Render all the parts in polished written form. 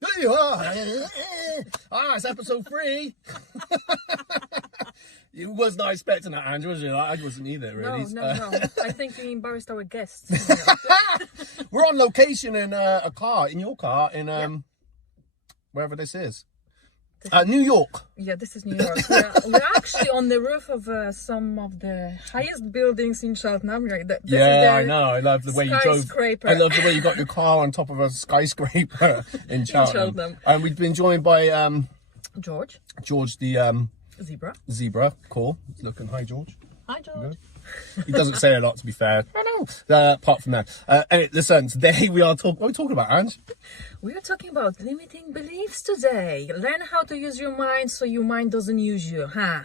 There you are. It's episode 3. You was not expecting that, Angg, was you? I wasn't either, really. No. I think we embarrassed our guests. We're on location in a car, in your car, in wherever this is. New York. Yeah, this is New York. We're actually on the roof of some of the highest buildings in Cheltenham. I know. I love the way you drove. I love the way you got your car on top of a skyscraper in Cheltenham. And we've been joined by George. George the Zebra. Cool. Looking. Hi, George. Hi, George. He doesn't say a lot, to be fair. I know. Apart from that. Anyway, listen, today we are talking... What are we talking about, Angg? We are talking about limiting beliefs today. Learn how to use your mind so your mind doesn't use you, huh?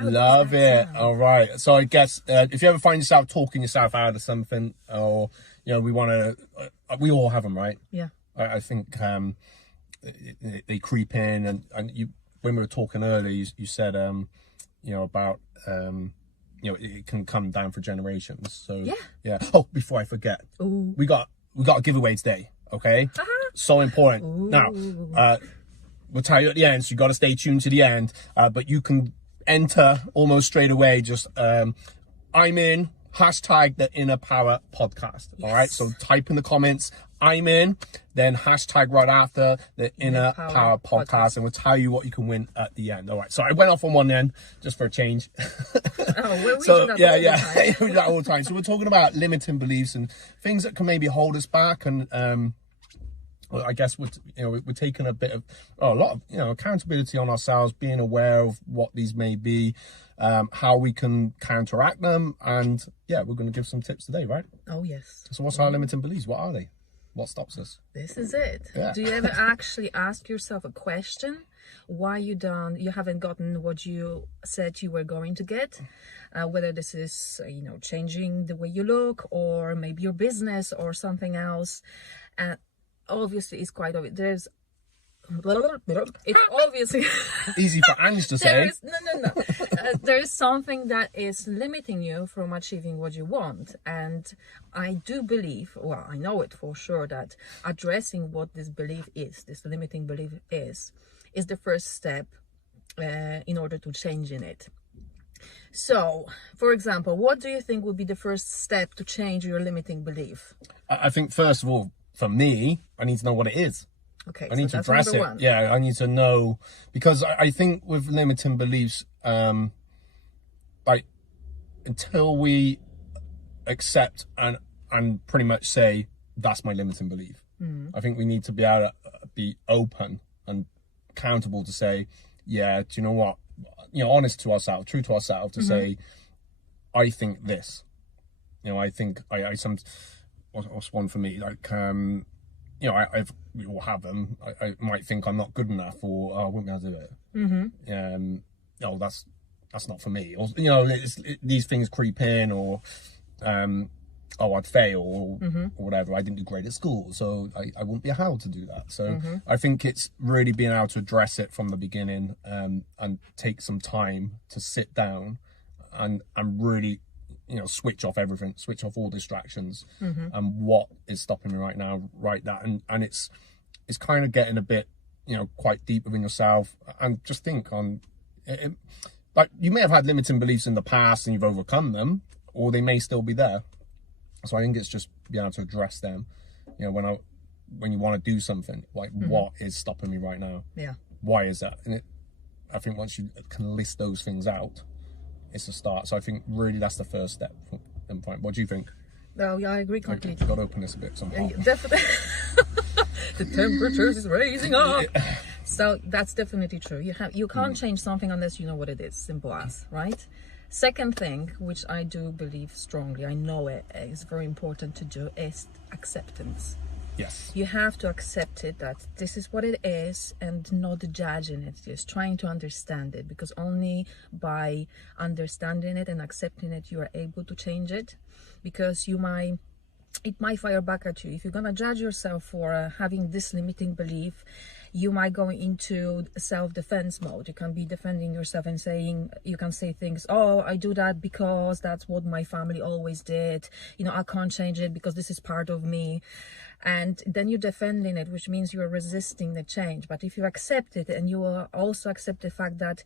Love it. All right. So I guess if you ever find yourself talking yourself out of something, or, you know, we want to... we all have them, right? Yeah. I think they creep in. And you, when we were talking earlier, you said, you know, about... you know, it can come down for generations. So yeah. Oh, before I forget, we got a giveaway today. Okay, so important. Now, we'll tell you at the end, so you got to stay tuned to the end. But you can enter almost straight away. Just I'm in hashtag the Inner Power Podcast. Yes. All right, so type in the comments. I'm in, then hashtag right after the Inner Power Podcast, and we'll tell you what you can win at the end. All right, so I went off on one end just for a change. We do that all the time. So we're talking about limiting beliefs and things that can maybe hold us back, and well, I guess we're taking a lot of accountability on ourselves, being aware of what these may be, how we can counteract them, and we're going to give some tips today, right? Oh yes. So what's our limiting beliefs? What are they? What stops us? This is it. Yeah. Do you ever actually ask yourself a question? Why you haven't gotten what you said you were going to get? Whether this is, changing the way you look, or maybe your business or something else. Obviously, it's quite obvious. It's obviously easy for Angg to say. There is something that is limiting you from achieving what you want, and I do believe, well, I know it for sure, that addressing what this belief is, this limiting belief is the first step in order to change in it. So, for example, what do you think would be the first step to change your limiting belief? I think first of all, for me, I need to know what it is. Okay, I need to address it. Yeah, I need to know, because I think with limiting beliefs, like until we accept and pretty much say that's my limiting belief, I think we need to be able to be open and accountable to say, do you know what? Honest to ourselves, true to ourselves, to say, I think this. I think I some. What's one for me? Like, we all have them. I might think I'm not good enough, or I wouldn't be able to do it. No, that's not for me. Or these things creep in, or I'd fail, or whatever. I didn't do great at school, so I wouldn't be able to do that. So I think it's really being able to address it from the beginning, and take some time to sit down and really switch off everything, switch off all distractions, and what is stopping me right now, write that, and it's kind of getting a bit quite deep within yourself, and just think on it. Like, you may have had limiting beliefs in the past and you've overcome them, or they may still be there. So I think it's just being able to address them. When you want to do something, like, what is stopping me right now? Why is that? And I think once you can list those things out, it's a start. So I think really that's the first step. What do you think? Oh yeah, I agree completely. You've got to open this a bit somehow. Definitely. The temperature is raising up. So that's definitely true. You can't change something unless you know what it is. Simple as, right? Second thing, which I do believe strongly, I know it is very important to do, is acceptance. Yes. You have to accept it, that this is what it is, and not judging it, just trying to understand it, because only by understanding it and accepting it, you are able to change it. Because it might fire back at you. If you're gonna judge yourself for having this limiting belief, You might go into self-defense mode. You can be defending yourself and you can say things, oh, I do that because that's what my family always did. You know, I can't change it because this is part of me. And then you're defending it, which means you're resisting the change. But if you accept it, and you will also accept the fact that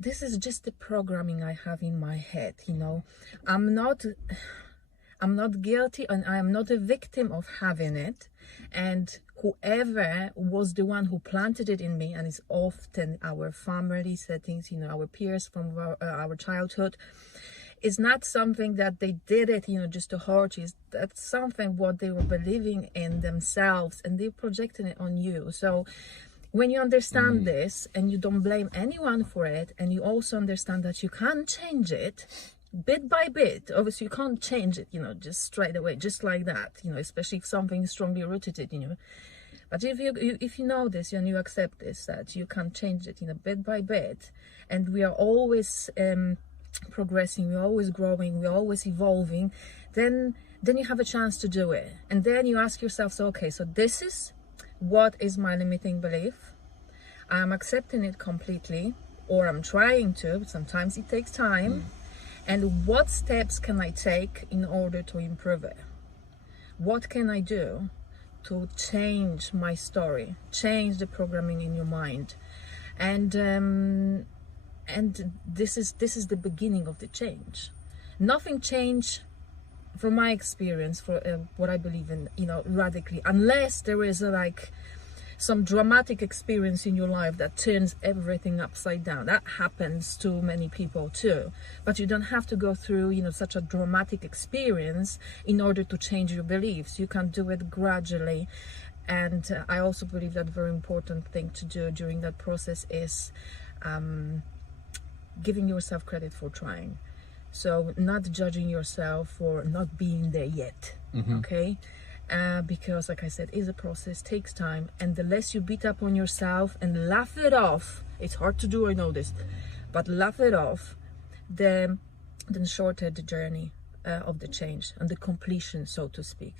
this is just the programming I have in my head, you know, I'm not guilty, and I am not a victim of having it. And whoever was the one who planted it in me, and it's often our family settings, you know, our peers from our childhood, it's not something that they did it, you know, just to hurt you. That's something what they were believing in themselves, and they're projecting it on you. So when you understand this, and you don't blame anyone for it, and you also understand that you can change it bit by bit. Obviously you can't change it, you know, just straight away, just like that, you know, especially if something is strongly rooted in you. But if you know this and you accept this, that you can change it, you know, bit by bit, and we are always progressing, we're always growing, we're always evolving, then you have a chance to do it. And then you ask yourself, so okay, so this is what is my limiting belief. I'm accepting it completely, or I'm trying to, but sometimes it takes time. And what steps can I take in order to improve it? What can I do to change my story, change the programming in your mind? And this is the beginning of the change. Nothing change, from my experience, for what I believe in, you know, radically, unless there is like some dramatic experience in your life that turns everything upside down. That happens to many people too. But you don't have to go through, you know, such a dramatic experience in order to change your beliefs. You can do it gradually. And I also believe that very important thing to do during that process is giving yourself credit for trying. So not judging yourself for not being there yet, okay? Because like I said, it's a process, takes time, and the less you beat up on yourself and laugh it off, it's hard to do, I know this, but laugh it off, then shorter the journey of the change and the completion, so to speak.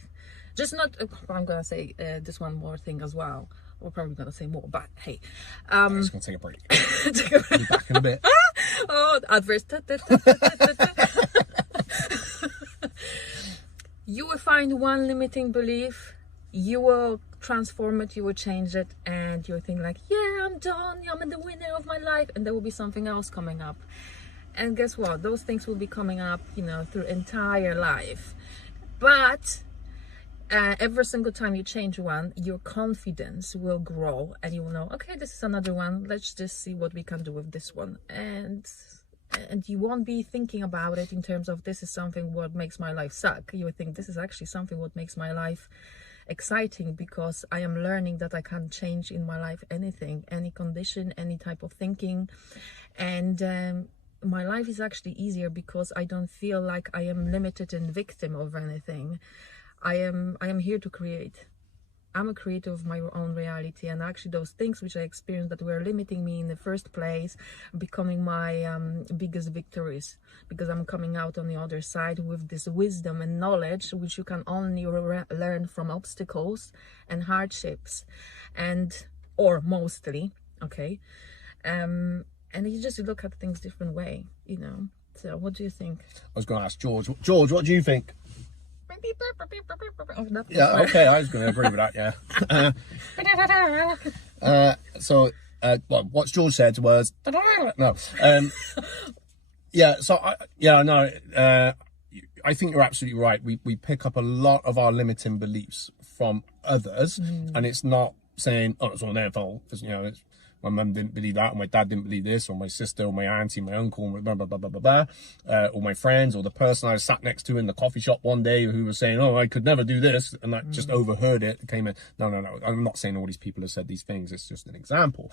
Just not, I'm gonna say this one more thing as well. We're probably gonna say more, but hey, I'm just gonna take a break. Be back in a bit. Oh, adverse. You will find one limiting belief, you will transform it, you will change it, and you'll think like, yeah, I'm done, I'm the winner of my life, and there will be something else coming up. And guess what? Those things will be coming up, you know, through entire life. But every single time you change one, your confidence will grow, and you will know, okay, this is another one, let's just see what we can do with this one. And you won't be thinking about it in terms of this is something what makes my life suck. You would think this is actually something what makes my life exciting, because I am learning that I can change in my life anything, any condition, any type of thinking. And my life is actually easier because I don't feel like I am limited and victim of anything. I am here to create. I'm a creator of my own reality, and actually those things which I experienced that were limiting me in the first place, becoming my biggest victories, because I'm coming out on the other side with this wisdom and knowledge which you can only learn from obstacles and hardships, or mostly, okay, and you just look at things different way, you know. So what do you think? I was going to ask George, what do you think? Oh, yeah, okay, I was going to agree with that, yeah. So what George said was, no, yeah, so, I think you're absolutely right. We pick up a lot of our limiting beliefs from others, and it's not saying, oh, it's all their fault, because, you know, it's, my mum didn't believe that, or my dad didn't believe this, or my sister, or my auntie, my uncle, blah, blah, blah, blah, blah, blah, or my friends, or the person I sat next to in the coffee shop one day who was saying, oh, I could never do this, and I just overheard it, came in. No, I'm not saying all these people have said these things, it's just an example.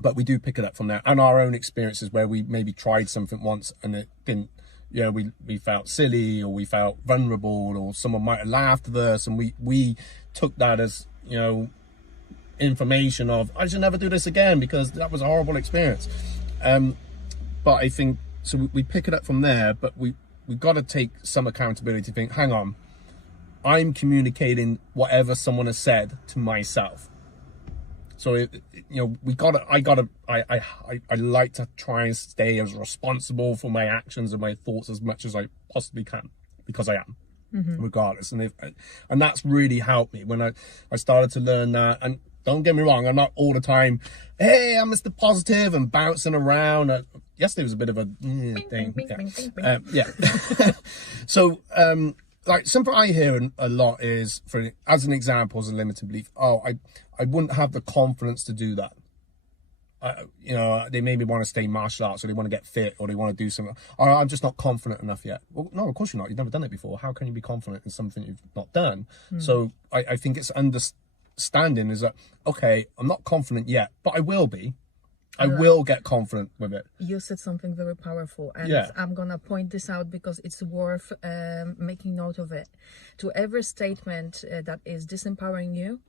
But we do pick it up from there, and our own experiences where we maybe tried something once and it didn't, you know, we felt silly, or we felt vulnerable, or someone might have laughed at us, and we took that as, you know, information of, I should never do this again because that was a horrible experience. But I think, so we pick it up from there, but we've got to take some accountability to think, hang on, I'm communicating whatever someone has said to myself. So I like to try and stay as responsible for my actions and my thoughts as much as I possibly can, because I am, regardless. And that's really helped me when I started to learn that. And don't get me wrong, I'm not all the time, hey, I'm Mr. Positive and bouncing around. Yesterday was a bit of a thing. So, like something I hear a lot is, as an example, as a limiting belief, I wouldn't have the confidence to do that. They maybe want to stay martial arts, or they want to get fit, or they want to do something. I'm just not confident enough yet. Well, no, of course you're not. You've never done it before. How can you be confident in something you've not done? So I think it's understanding is that, okay, I'm not confident yet, but I will be. I will get confident with it. You said something very powerful, and I'm gonna point this out because it's worth making note of it. To every statement that is disempowering you,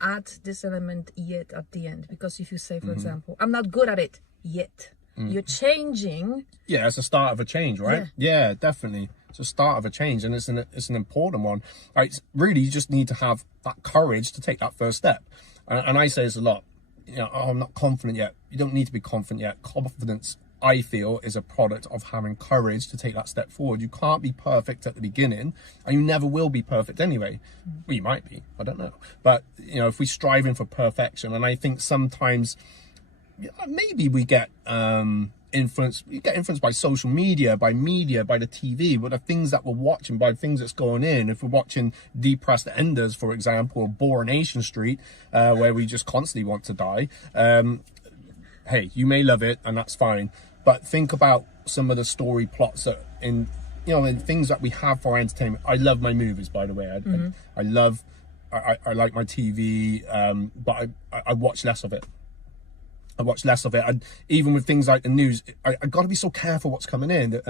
add this element yet at the end. Because if you say, for example, I'm not good at it yet, you're changing. Yeah, it's the start of a change, right? Yeah, definitely. It's the start of a change, and it's an important one. Like, really, you just need to have that courage to take that first step. And I say this a lot. I'm not confident yet. You don't need to be confident yet. Confidence, I feel, is a product of having courage to take that step forward. You can't be perfect at the beginning, and you never will be perfect anyway. Well, you might be, I don't know. But, if we're striving for perfection, and I think sometimes maybe we get influenced by social media, by media, by the TV, by the things that we're watching, by things that's going in. If we're watching Depressed Enders, for example, or Boronation Street, where we just constantly want to die, hey, you may love it, and that's fine, but think about some of the story plots that in things that we have for entertainment. I love my movies, by the way. I like my TV, but I watch less of it. And even with things like the news, I got to be so careful what's coming in.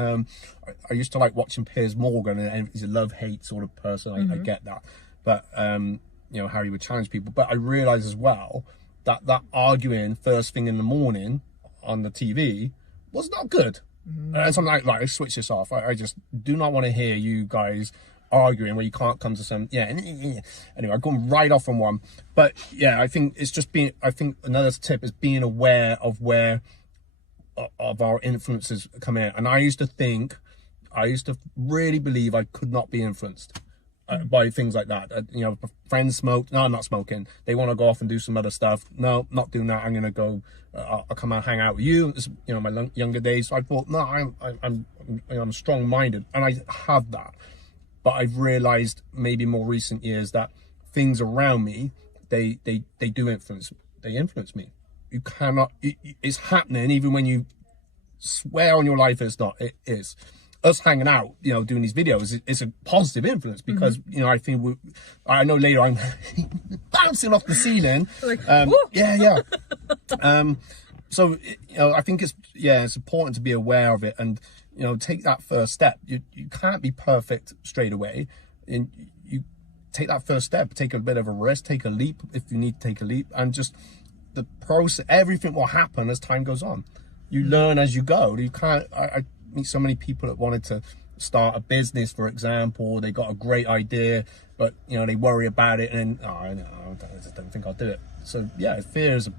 I used to like watching Piers Morgan, and he's a love-hate sort of person. I get that. But, how he would challenge people. But I realize as well that arguing first thing in the morning on the TV was not good. And so I'm like, right, switch this off. I just do not want to hear you guys arguing where you can't come to some anyway. I've gone right off on one, but I think it's just I think another tip is being aware of where of our influences come in. And I used to really believe I could not be influenced by things like that. Friends smoke, no, I'm not smoking. They want to go off and do some other stuff, no, not doing that. I'm gonna go I'll come and hang out with you. It's, my younger days. So I thought, no, I'm strong-minded, and I have that. But I've realized maybe more recent years that things around me, they do influence. They influence me. You cannot. It's happening even when you swear on your life it's not. It is. Us hanging out, doing these videos, it's a positive influence because I think I know later I'm bouncing off the ceiling. So I think it's important to be aware of it and take that first step. You can't be perfect straight away, and you take that first step, take a bit of a risk, take a leap if you need to take a leap, and just the process. Everything will happen as time goes on. You learn as you go. You can't. I meet so many people that wanted to start a business, for example. They got a great idea, but they worry about it, and I just don't think I'll do it. So fear is a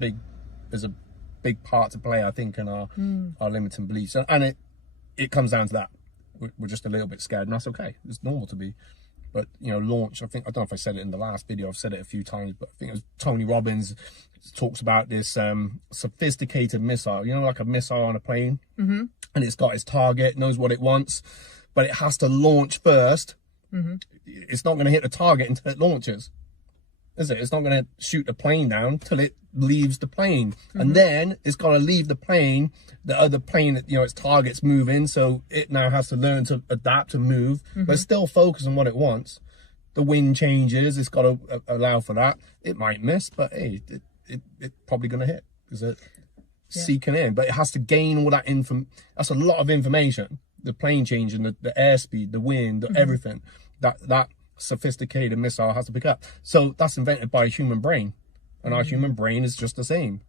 big part to play, I think, in our limiting beliefs, and it comes down to that. We're just a little bit scared, and that's okay. It's normal to be. But launch. I don't know if I said it in the last video. I've said it a few times, but I think it was Tony Robbins talks about this sophisticated missile. Like a missile on a plane, and it's got its target, knows what it wants, but it has to launch first. It's not going to hit the target until it launches, is it? It's not going to shoot the plane down till it leaves the plane, and then it's got to leave the plane. The other plane, its target's moving, so it now has to learn to adapt and move, but still focus on what it wants. The wind changes; it's got to allow for that. It might miss, but hey, it's probably going to hit because it's seeking in. But it has to gain all that That's a lot of information. The plane changing, the airspeed, the wind, everything. That sophisticated missile has to pick up. So that's invented by a human brain, and our human brain is just the same.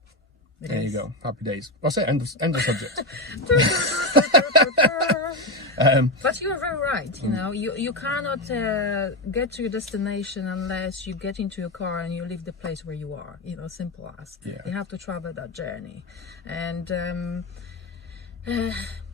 There you go. Happy days. That's it. End of subject. But you're very right. You know, you cannot get to your destination unless you get into your car and you leave the place where you are. You know, simple as. Yeah. You have to travel that journey. And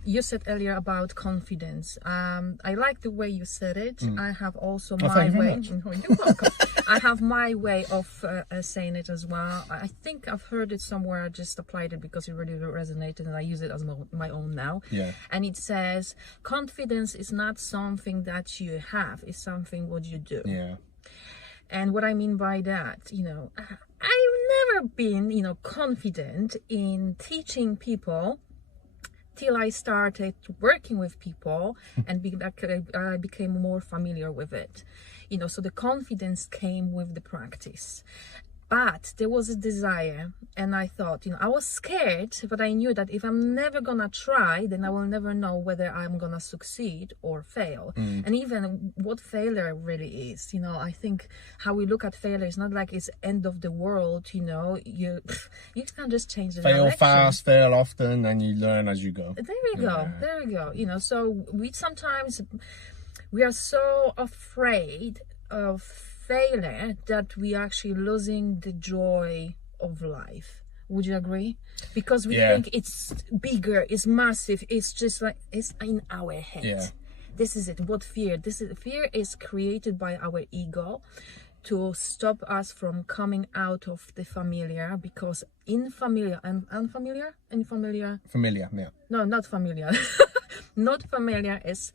you said earlier about confidence. I like the way you said it. I have also my way. Oh, you're welcome. I have my way of saying it as well. I think I've heard it somewhere. I just applied it because it really resonated, and I use it as my own now. Yeah. And it says, confidence is not something that you have; it's something what you do. Yeah. And what I mean by that, you know, I've never been, you know, confident in teaching people till I started working with people and I became more familiar with it. You know, so the confidence came with the practice. But there was a desire, and I thought, you know, I was scared, but I knew that if I'm never gonna try, then I will never know whether I'm gonna succeed or fail. And even what failure really is, you know, I think how we look at failure is not like it's end of the world, you know, you can't just change the Fail direction. fast, fail often, and you learn as you go. There we go. You know, so we are so afraid of failure that we are actually losing the joy of life. Would you agree? Because we think it's bigger, it's massive, it's just like it's in our head. Yeah. This is it. What fear? Fear is created by our ego to stop us from coming out of the familiar, because familiar, Yeah. no, not familiar. Not familiar is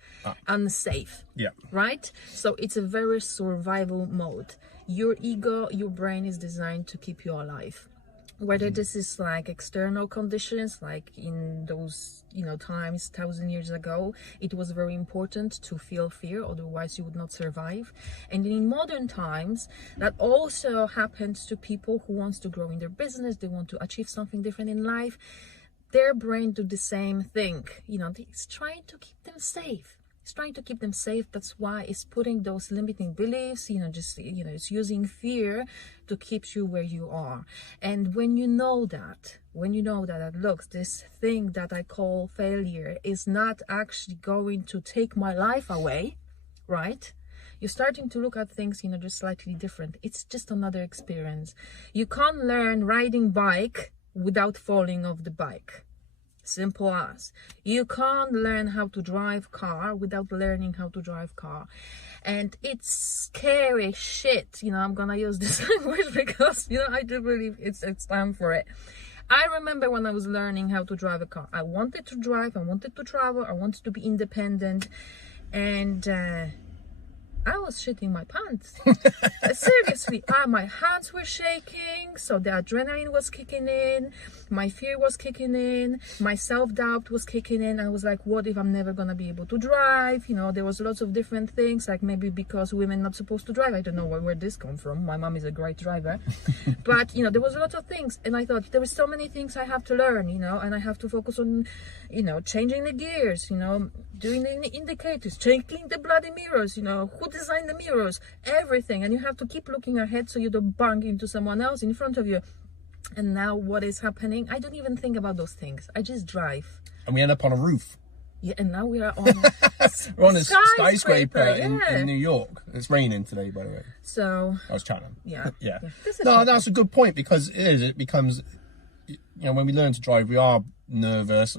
unsafe. Yeah. Right? So it's a very survival mode. Your ego, your brain is designed to keep you alive. Whether this is like external conditions, like in those, you know, times 1,000 years ago, it was very important to feel fear, otherwise you would not survive. And in modern times, that also happens to people who wants to grow in their business, they want to achieve something different in life. Their brain do the same thing. You know, it's trying to keep them safe. It's trying to keep them safe. That's why it's putting those limiting beliefs, you know, just, you know, it's using fear to keep you where you are. And when you know that, look, this thing that I call failure is not actually going to take my life away, right? You're starting to look at things, you know, just slightly different. It's just another experience. You can't learn riding bike without falling off the bike. Simple as. You can't learn how to drive car without learning how to drive car. And it's scary shit. You know, I'm gonna use this language because, you know, I do believe it's time for it. I remember when I was learning how to drive a car. I wanted to drive, I wanted to travel, I wanted to be independent, and I was shitting my pants. Seriously, my hands were shaking, so the adrenaline was kicking in, my fear was kicking in, my self-doubt was kicking in. I was like, what if I'm never gonna be able to drive? You know, there was lots of different things, like maybe because women not supposed to drive. I don't know where this come from. My mom is a great driver. But, you know, there was a lot of things, and I thought there were so many things I have to learn, you know, and I have to focus on, you know, changing the gears, you know, doing the indicators, checking the bloody mirrors, you know, who designed the mirrors, everything. And you have to keep looking ahead so you don't bang into someone else in front of you. And now what is happening? I don't even think about those things. I just drive. And we end up on a roof. Yeah, and now we are on we're on a skyscraper in yeah. New York. It's raining today, by the way. So I was chatting. Yeah. Yeah. No, that's a good point, because it becomes, you know, when we learn to drive, we are nervous.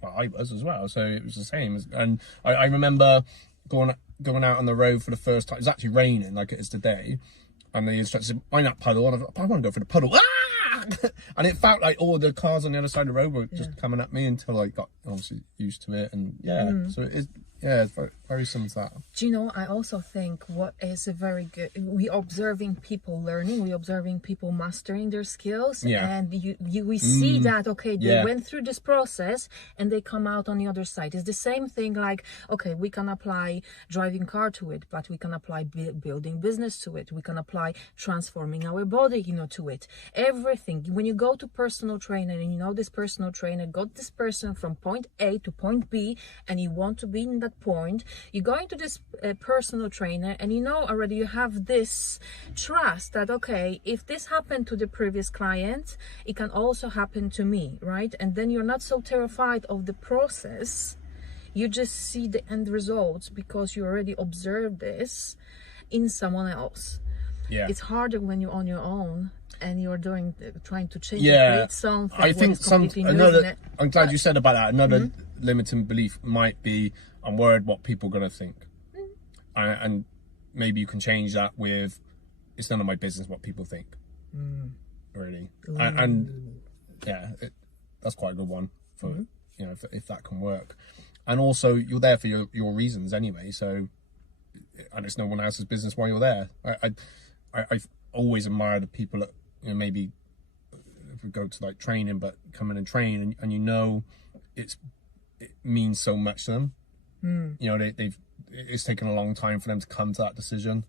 Well, I was as well, so it was the same. And I remember going out on the road for the first time. It was actually raining, like it is today, and the instructor said, "Mind that puddle?" And I thought, I want to go for the puddle. Ah! And it felt like all the cars on the other side of the road were just coming at me until I got obviously used to it. And so it is. Yeah, it's very, very similar to that. Do you know, I also think what is a very good, we observing people learning, we observing people mastering their skills, and we see that, okay, they went through this process and they come out on the other side. It's the same thing, like, okay, we can apply driving car to it, but we can apply building business to it. We can apply transforming our body, you know, to it. Everything. When you go to personal trainer and you know this personal trainer got this person from point A to point B, and you want to be in that point, you're going to this personal trainer, and you know already, you have this trust that, okay, if this happened to the previous client, it can also happen to me, right? And then you're not so terrified of the process. You just see the end results because you already observed this in someone else. Yeah. It's harder when you're on your own and you're trying to change Yeah. or create something. I think I'm glad you said about that. Another limiting belief might be, I'm worried what people are going to think. And maybe you can change that with, it's none of my business what people think. Really. And yeah, that's quite a good one for, you know, if that can work. And also, you're there for your reasons anyway. So, and it's no one else's business why you're there. I've always admired the people that, you know, maybe if we go to like training, but come in and train, and you know, it means so much to them. You know, it's taken a long time for them to come to that decision.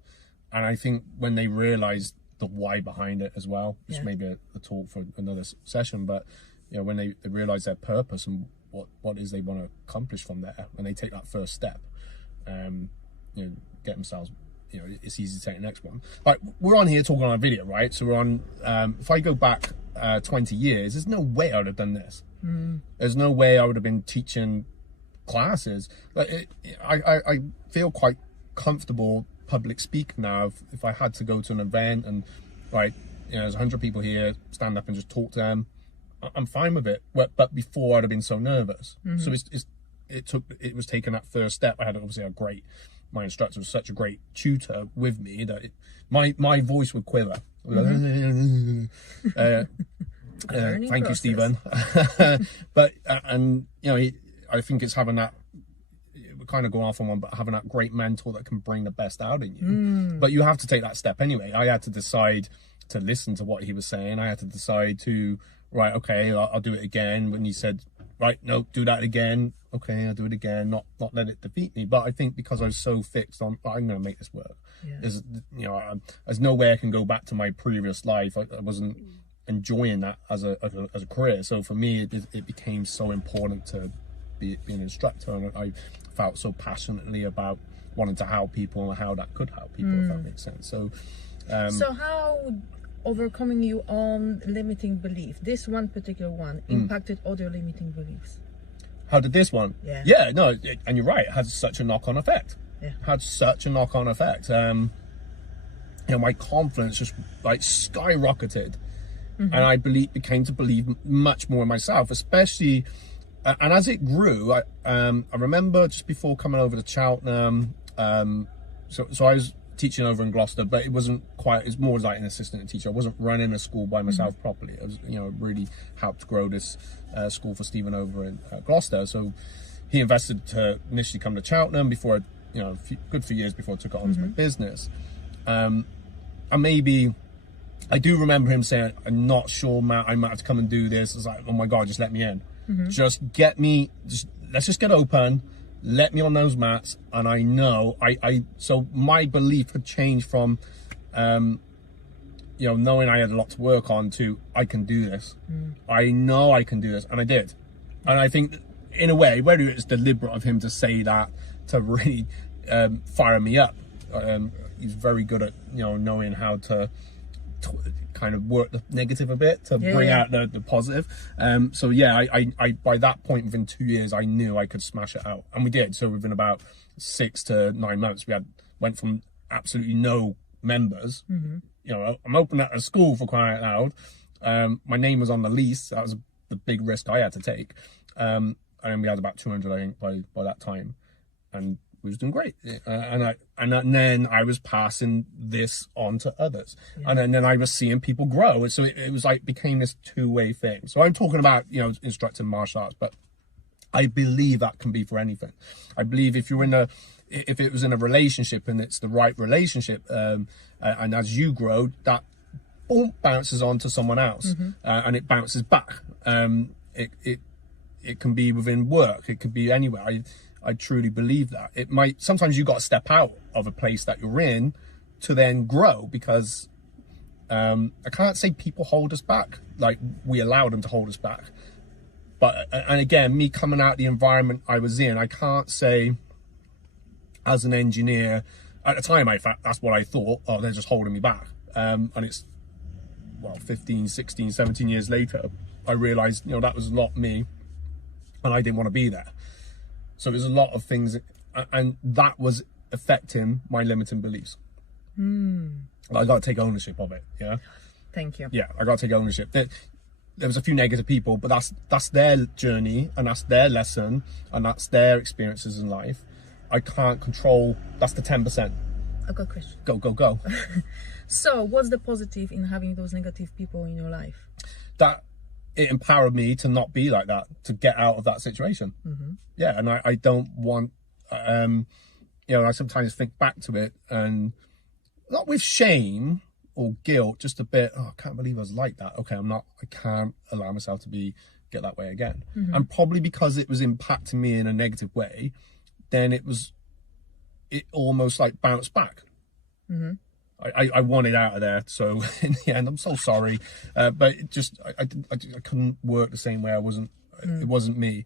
And I think when they realize the why behind it as well, which may be a talk for another session, but you know, when they realize their purpose and what it is they want to accomplish from there, when they take that first step, you know, get themselves, you know, it's easy to take the next one. Like, we're on here talking on a video, right? So we're on, if I go back 20 years, there's no way I would have done this. There's no way I would have been teaching classes. Like, I feel quite comfortable public speaking now. If I had to go to an event and, right, you know, there's 100 people here, stand up and just talk to them, I'm fine with it. But before, I'd have been so nervous. So it was taking that first step. I had obviously my instructor was such a great tutor with me that my voice would quiver. Thank you, Stephen. But and you know, I think it's having that, we're kind of going off on one, but having that great mentor that can bring the best out in you. But you have to take that step anyway. I had to decide to listen to what he was saying. I had to decide to, right, okay, I'll do it again. When he said, right, no, do that again. Okay, I'll do it again. Not let it defeat me. But I think because I was so fixed on, I'm going to make this work. There's, you know, there's no way I can go back to my previous life. I wasn't enjoying that as a career. So for me, it became so important to be an instructor, and I felt so passionately about wanting to help people and how that could help people, if that makes sense. So, so how overcoming your own limiting belief, this one particular one, impacted other limiting beliefs? How did this one? Yeah, no, and you're right, it has such a knock-on effect. Had such a knock-on effect. You know, my confidence just like skyrocketed, and I became to believe much more in myself, especially. And as it grew, I remember just before coming over to Cheltenham, so I was teaching over in Gloucester, but it wasn't quite, it's more like an assistant teacher. I wasn't running a school by myself properly. I was, you know, really helped grow this school for Stephen over in Gloucester. So he invested to initially come to Cheltenham before, you know, good few years before I took it on as my business. And maybe, I do remember him saying, I'm not sure, Matt, I might have to come and do this. I was like, oh my God, just let me in. Just get me, let's just get open, let me on those mats. And I know, so my belief had changed from, you know, knowing I had a lot to work on to, I can do this. I know I can do this. And I did. And I think in a way, whether it's deliberate of him to say that, to really fire me up, he's very good at, you know, knowing how to kind of work the negative a bit to bring out the positive. So yeah, I by that point, within 2 years, I knew I could smash it out, and we did. So within about 6 to 9 months, we went from absolutely no members. You know, I'm open at a school, for crying out loud. My name was on the lease. That was the big risk I had to take. And then we had about 200, I think, by that time, and we was doing great. And then I was passing this on to others, and then I was seeing people grow. So it was like became this two-way thing. So I'm talking about, you know, instructing martial arts, but I believe that can be for anything. I believe if it was in a relationship and it's the right relationship, and as you grow, that boom bounces on to someone else, and it bounces back. It can be within work, it could be anywhere. I truly believe that. It might, sometimes you got to step out of a place that you're in to then grow, because I can't say people hold us back, like we allow them to hold us back. But, and again, me coming out the environment I was in, I can't say as an engineer, at the time that's what I thought, oh, they're just holding me back. And it's, well, 15, 16, 17 years later, I realized, you know, that was not me, and I didn't want to be there. So there's a lot of things, and that was affecting my limiting beliefs. I got to take ownership of it. Yeah. Thank you. Yeah, I got to take ownership. There was a few negative people, but that's their journey, and that's their lesson, and that's their experiences in life. I can't control. That's the 10%. I've got a question. Go. So, what's the positive in having those negative people in your life? That it empowered me to not be like that, to get out of that situation. Yeah, and I don't want, you know, I sometimes think back to it, and not with shame or guilt, just a bit, oh, I can't believe I was like that. Okay, I can't allow myself to get that way again. And probably because it was impacting me in a negative way, then it almost like bounced back. I wanted out of there. So in the end, I'm so sorry. But it just, I couldn't work the same way. It wasn't me.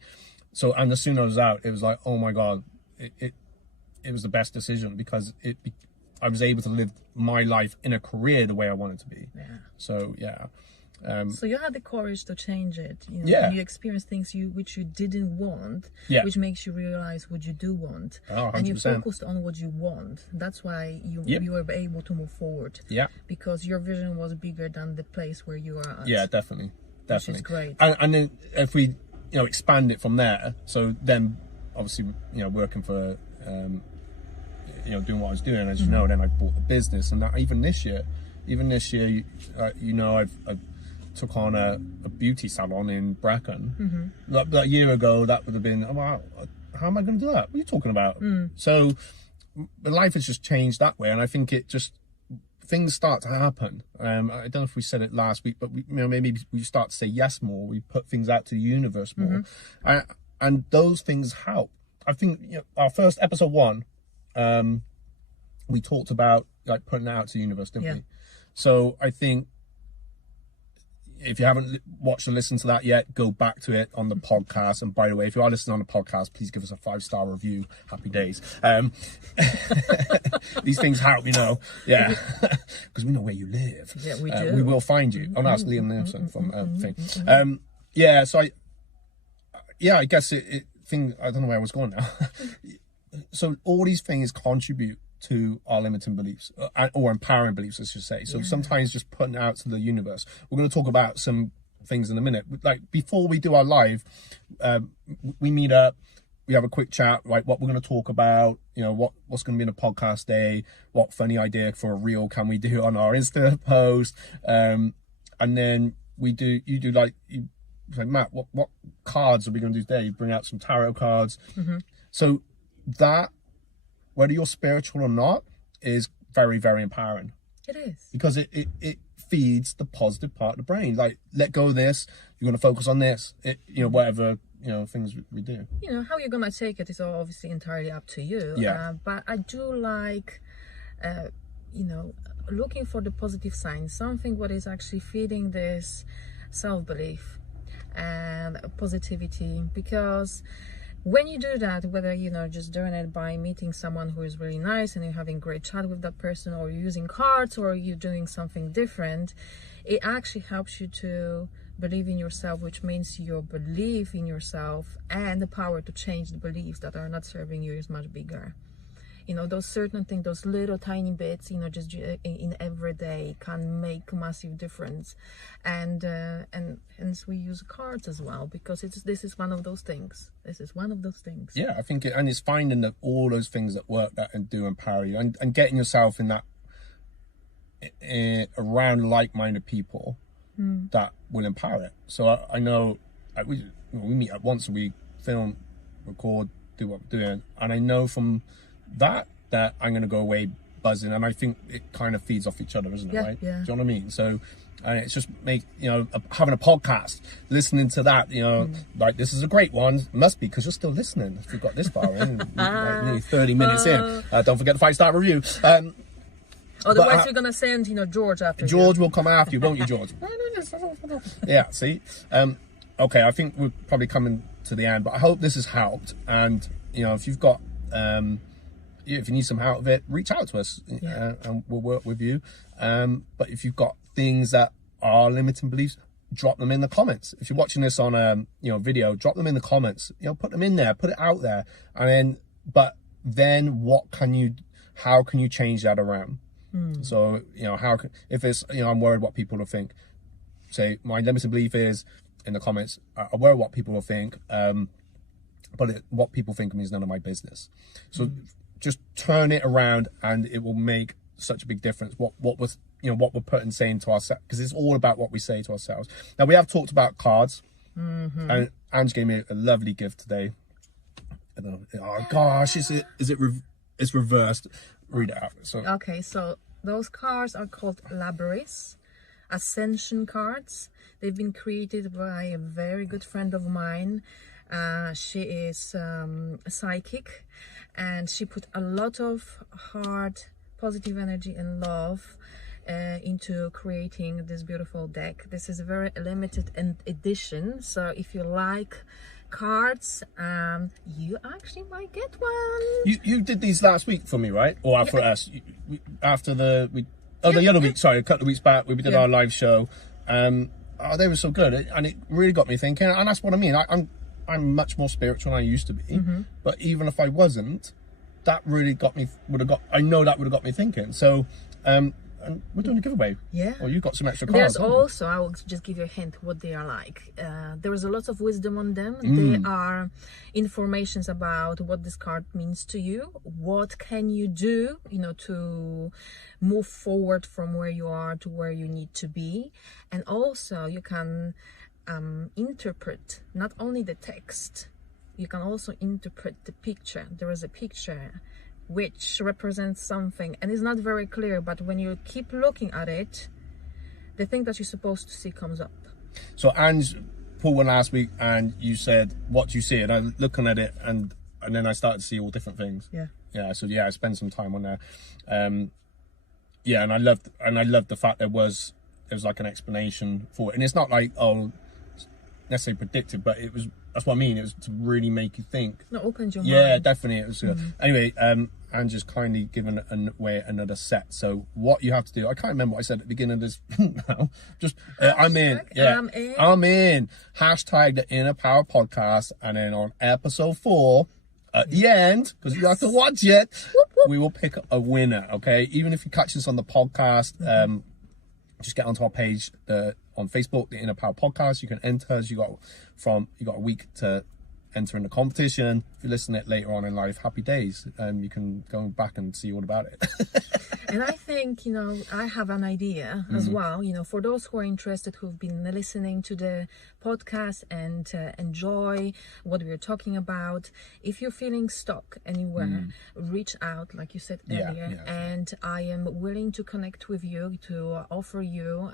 So, and as soon as I was out, it was like, oh my God, it was the best decision, because I was able to live my life in a career the way I wanted to be. Yeah. So, yeah. So you had the courage to change it. You know, yeah. And you experienced things which you didn't want, yeah. which makes you realize what you do want. Oh, 100%. And you focused on what you want. That's why you were able to move forward. Yeah. Because your vision was bigger than the place where you are at. Yeah, definitely. Which is great. And then if we, expand it from there, so then obviously, working for, doing what I was doing, as you know, then I bought the business, and that even this year, I've took on a beauty salon in Bracken. Like a year ago, that would have been, oh, wow, how am I going to do that? What are you talking about? So the life has just changed that way, and I think things start to happen. I don't know if we said it last week, but maybe we start to say yes more. We put things out to the universe more, and those things help. I think our first episode 1, we talked about like putting it out to the universe, didn't we? So I think, if you haven't watched or listened to that yet, go back to it on the podcast. And by the way, if you are listening on the podcast, please give us a 5-star review. Happy days. These things help, yeah, because we know where you live. Yeah, we do. We will find you. Oh, no, it's Liam Nelson from thing. Yeah, so I guess I don't know where I was going now. So all these things contribute to our limiting beliefs, or empowering beliefs, I should say. So sometimes just putting it out to the universe. We're going to talk about some things in a minute. Like before we do our live, we meet up, we have a quick chat, like what we're going to talk about, what's going to be in a podcast day, what funny idea for a reel can we do on our Insta post, and then you do like Matt, what cards are we going to do today? You bring out some tarot cards. So that, whether you're spiritual or not, is very, very empowering. It is. Because it feeds the positive part of the brain. Like, let go of this, you're going to focus on this, whatever, things we do. How you're going to take it is obviously entirely up to you. Yeah. But I do like, looking for the positive signs, something what is actually feeding this self-belief and positivity, because when you do that, whether just doing it by meeting someone who is really nice and you're having great chat with that person, or you're using cards, or you're doing something different, it actually helps you to believe in yourself, which means your belief in yourself and the power to change the beliefs that are not serving you is much bigger. Those certain things, those little tiny bits, just in every day can make a massive difference. And hence we use cards as well, because this is one of those things. Yeah, I think and it's finding that all those things that work and do empower you, and getting yourself in that around like-minded people that will empower it. So I know we meet up once a week, film, record, do what we're doing, and I know from that I'm going to go away buzzing, and I think it kind of feeds off each other, isn't it? Right? Yeah. Do you know what I mean? So, and it's just having a podcast, listening to that, like this is a great one, must be, because you're still listening. If you've got this far in, like nearly 30 minutes in, don't forget the 5-star review. Otherwise, you're gonna send George after George will come after you, won't you, George? Yeah. See. Okay, I think we're probably coming to the end, but I hope this has helped. And if you've got if you need some help with it, reach out to us, and we'll work with you. But if you've got things that are limiting beliefs, drop them in the comments. If you're watching this on video, drop them in the comments. Put them in there, put it out there, and then how can you change that around? So if it's I'm worried what people will think. Say my limiting belief is in the comments. I'm worried what people will think. But what people think of me is none of my business. So just turn it around, and it will make such a big difference. What we're putting saying to ourselves, because it's all about what we say to ourselves. Now we have talked about cards, and Angg gave me a lovely gift today. Oh gosh, it's reversed. Read it out. So okay, so those cards are called Labyrinth Ascension cards. They've been created by a very good friend of mine. She is a psychic, and she put a lot of hard positive energy and love into creating this beautiful deck. This is a very limited edition, so if you like cards, you actually might get one. You did these last week for me, right? Or for us? The other week, sorry, a couple of weeks back, we did our live show. They were so good, and it really got me thinking, and that's what I mean. I'm much more spiritual than I used to be, but even if I wasn't, that really I know that would have got me thinking. So and we're doing a giveaway. Yeah. Well, you've got some extra cards. There's also, I will just give you a hint what they are like. There is a lot of wisdom on them. They are informations about what this card means to you. What can you do, to move forward from where you are to where you need to be. And also you can interpret not only the text, you can also interpret the picture. There is a picture which represents something, and it's not very clear, but when you keep looking at it, the thing that you're supposed to see comes up. So Angg pulled one last week, and you said, what do you see? And I'm looking at it, and then I started to see all different things. So I spent some time on there. And I loved the fact there was like an explanation for it, and it's not like necessarily predicted, but that's what I mean. It was to really make you think. No, opened your mind. Yeah, definitely. It was good. Anyway, Angg just kindly given away another set. So what you have to do, I can't remember what I said at the beginning of this. No, just I'm in. Yeah, I'm in. Hashtag the Inner Power Podcast, and then on episode 4 at the end, because you have to watch it, we will pick a winner. Okay, even if you catch us on the podcast, just get onto our page on Facebook, the Inner Power Podcast. You can enter us. You got a week to enter in the competition. If you listen to it later on in life, happy days. You can go back and see all about it. And I think, I have an idea as well, for those who are interested, who've been listening to the podcast and enjoy what we're talking about. If you're feeling stuck anywhere, reach out, like you said earlier, and I am willing to connect with you to offer you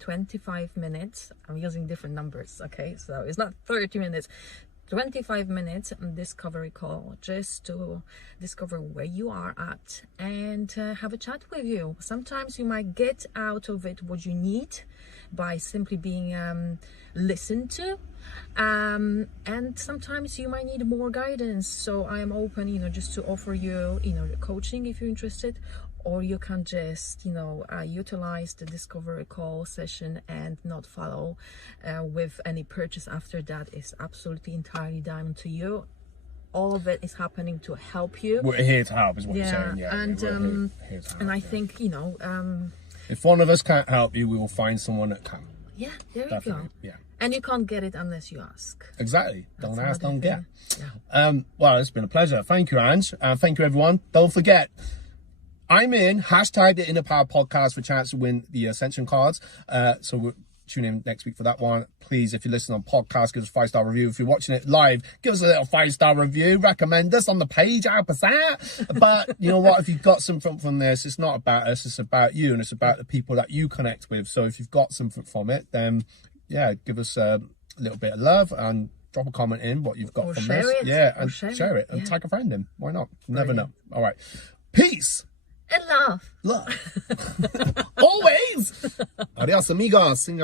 25 minutes. I'm using different numbers, okay? So it's not 30 minutes. 25 minutes discovery call, just to discover where you are at and have a chat with you. Sometimes you might get out of it what you need by simply being listened to, and sometimes you might need more guidance. So I am open, just to offer you, coaching if you're interested, or you can just utilize the discovery call session and not follow with any purchase after that. Is absolutely entirely down to you. All of it is happening to help you. We're here to help is what you're saying. And here to help, and I think if one of us can't help you, we will find someone that can. Yeah, there you go. Yeah. And you can't get it unless you ask. Exactly. Don't ask, don't get. Well, it's been a pleasure. Thank you, Angg. Thank you, everyone. Don't forget, I'm in. Hashtag the Inner Power Podcast for a chance to win the Ascension cards. So we'll tune in next week for that one. Please, if you're listening on podcast, give us a 5-star review. If you're watching it live, give us a little 5-star review. Recommend us on the page, help us out. But you know what? If you've got something from this, it's not about us. It's about you, and it's about the people that you connect with. So if you've got something from it, then give us a little bit of love and drop a comment in what you've got from this. And share it and tag a friend in. Why not? Never know. All right. Peace. And love. Love. Always. Adios, amigos.